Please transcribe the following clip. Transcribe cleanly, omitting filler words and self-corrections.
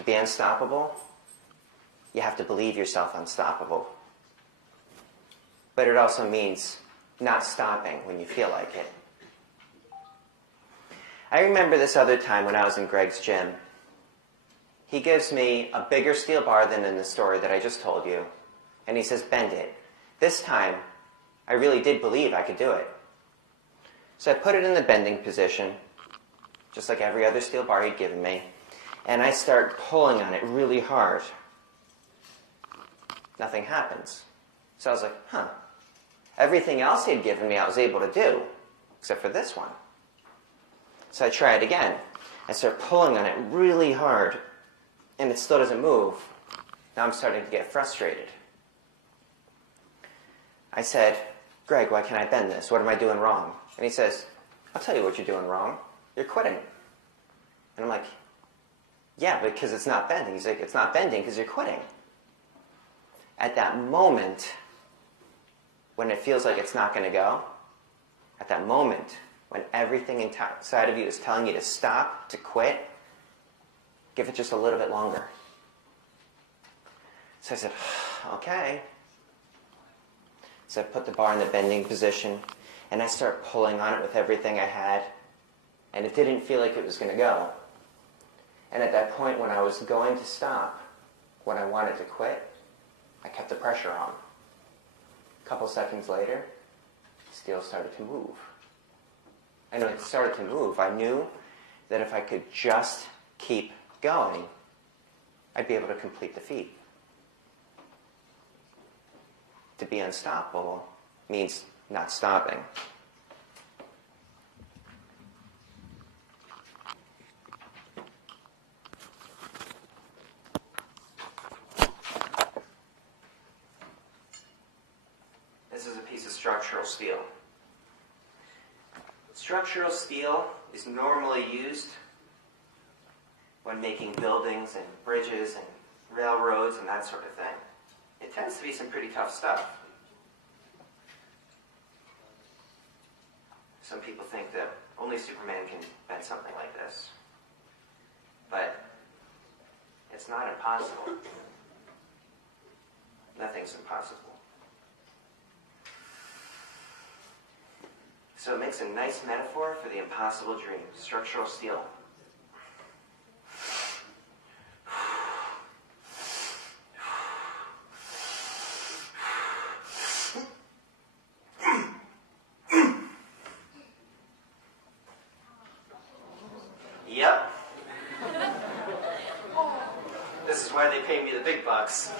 To be unstoppable, you have to believe yourself unstoppable. But it also means not stopping when you feel like it. I remember this other time when I was in Greg's gym. He gives me a bigger steel bar than in the story that I just told you, and he says, bend it. This time, I really did believe I could do it. So I put it in the bending position, just like every other steel bar he'd given me, and I start pulling on it really hard. Nothing happens. So I was like, huh. Everything else he had given me I was able to do, except for this one. So I try it again. I start pulling on it really hard, and it still doesn't move. Now I'm starting to get frustrated. I said, Greg, why can't I bend this? What am I doing wrong? And he says, I'll tell you what you're doing wrong. You're quitting. And I'm like, yeah, because it's not bending. He's like, it's not bending because you're quitting. At that moment, when it feels like it's not going to go, at that moment, when everything inside of you is telling you to stop, to quit, give it just a little bit longer. So I said, okay. So I put the bar in the bending position, and I start pulling on it with everything I had, and it didn't feel like it was going to go. And at that point, when I was going to stop, when I wanted to quit, I kept the pressure on. A couple seconds later, the steel started to move. And when it started to move, I knew that if I could just keep going, I'd be able to complete the feat. To be unstoppable means not stopping. This is a piece of structural steel. Structural steel is normally used when making buildings and bridges and railroads and that sort of thing. It tends to be some pretty tough stuff. Some people think that only Superman can bend something like this. But it's not impossible. Nothing's impossible. So it makes a nice metaphor for the impossible dream, structural steel. Yep. This is why they pay me the big bucks.